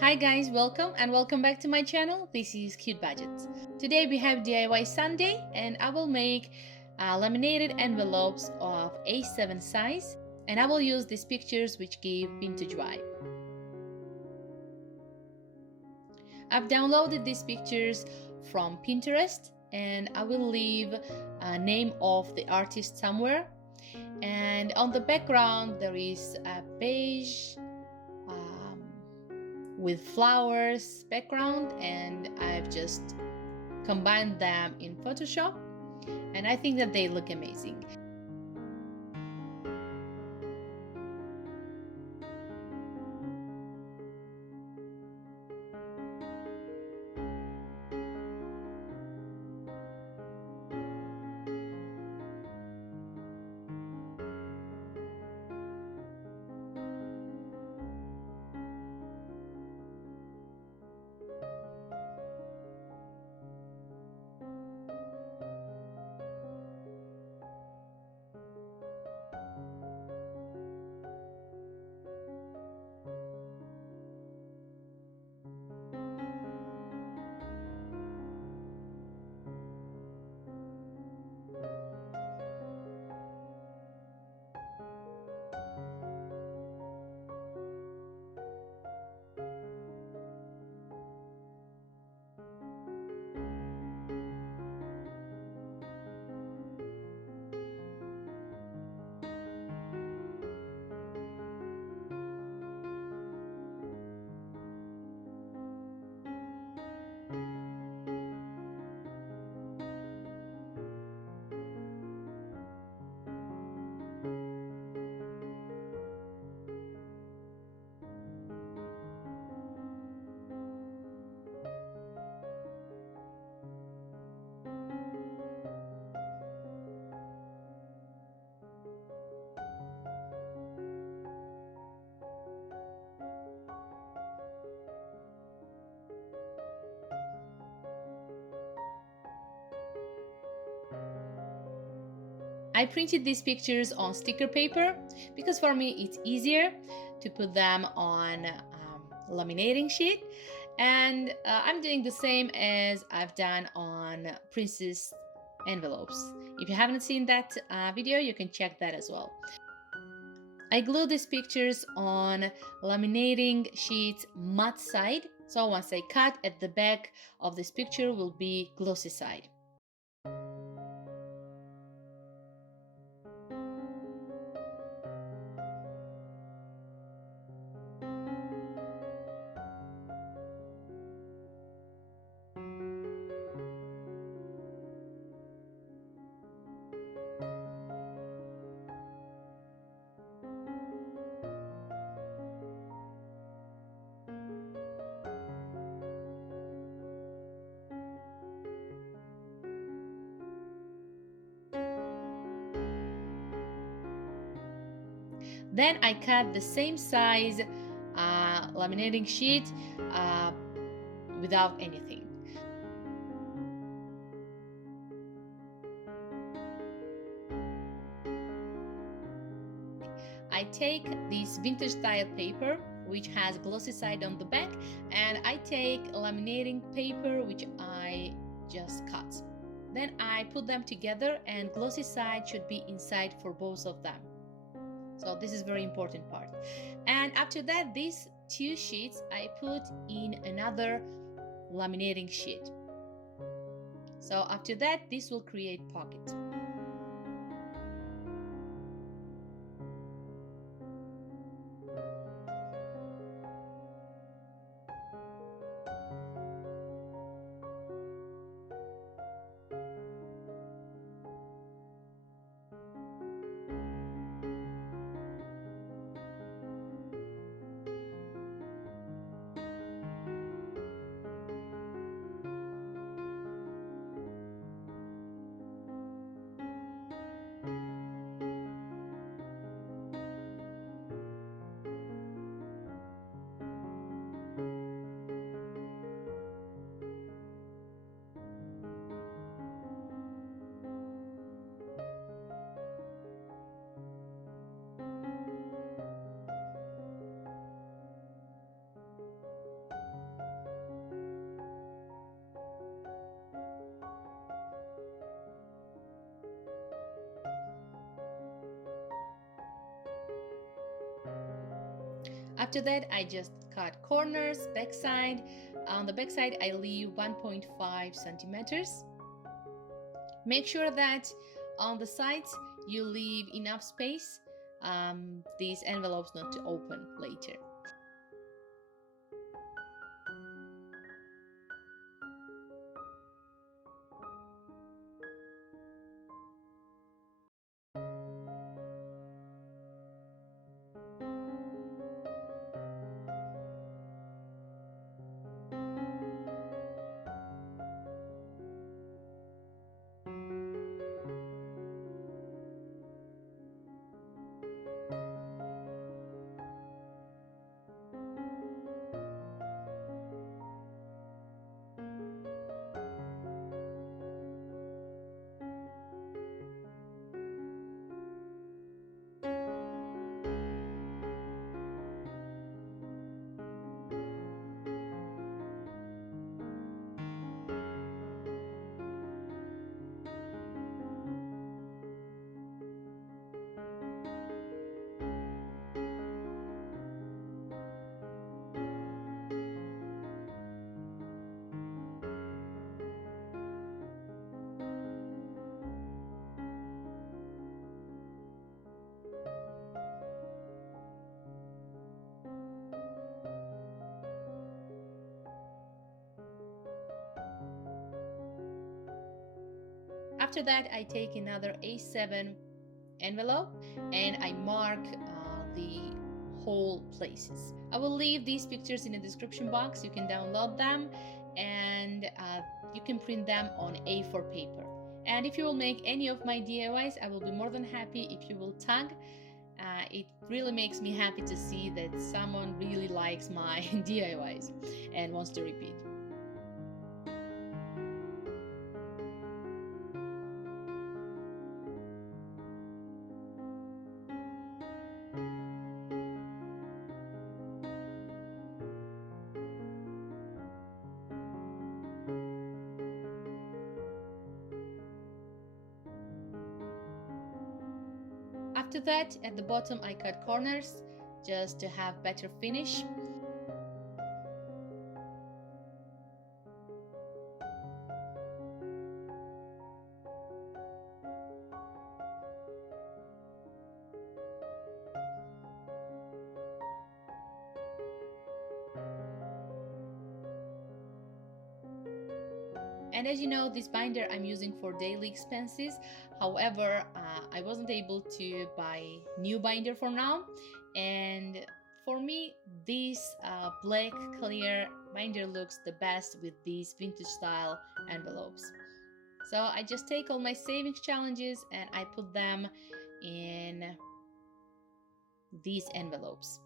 Hi guys, welcome and welcome back to my channel. This is Cute Budgets. Today we have DIY Sunday and I will make laminated envelopes of A7 size and I will use these pictures which give vintage vibe. I've downloaded these pictures from Pinterest and I will leave a name of the artist somewhere. And on the background there is a beige with flowers background, and I've just combined them in Photoshop and I think that they look amazing. I printed these pictures on sticker paper because for me it's easier to put them on laminating sheet, and I'm doing the same as I've done on princess envelopes. If you haven't seen that video, you can check that as well. I glue these pictures on laminating sheets matte side, so once I cut at the back of this picture will be glossy side. Then I cut the same size laminating sheet without anything. I take this vintage style paper which has glossy side on the back, and I take laminating paper which I just cut. Then I put them together and glossy side should be inside for both of them. So this is very important part. And after that, these two sheets I put in another laminating sheet. So after that, this will create pockets. After that, I just cut corners, backside. On the backside, I leave 1.5 centimeters. Make sure that on the sides you leave enough space, these envelopes not to open later. After that, I take another A7 envelope and I mark the whole places. I will leave these pictures in the description box. You can download them and you can print them on A4 paper. And if you will make any of my DIYs, I will be more than happy if you will tag. It really makes me happy to see that someone really likes my DIYs and wants to repeat. After that, at the bottom I cut corners just to have better finish. And as you know, this binder I'm using for daily expenses. However, I wasn't able to buy new binder for now. And for me, this black clear binder looks the best with these vintage style envelopes. So I just take all my savings challenges and I put them in these envelopes.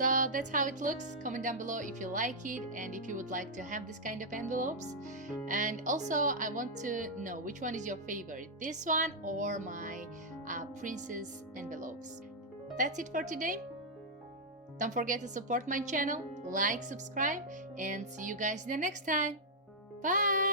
So that's how it looks. Comment down below if you like it and if you would like to have this kind of envelopes. And also I want to know which one is your favorite, this one or my princess envelopes. That's it for today. Don't forget to support my channel, like, subscribe, and see you guys in the next time. Bye!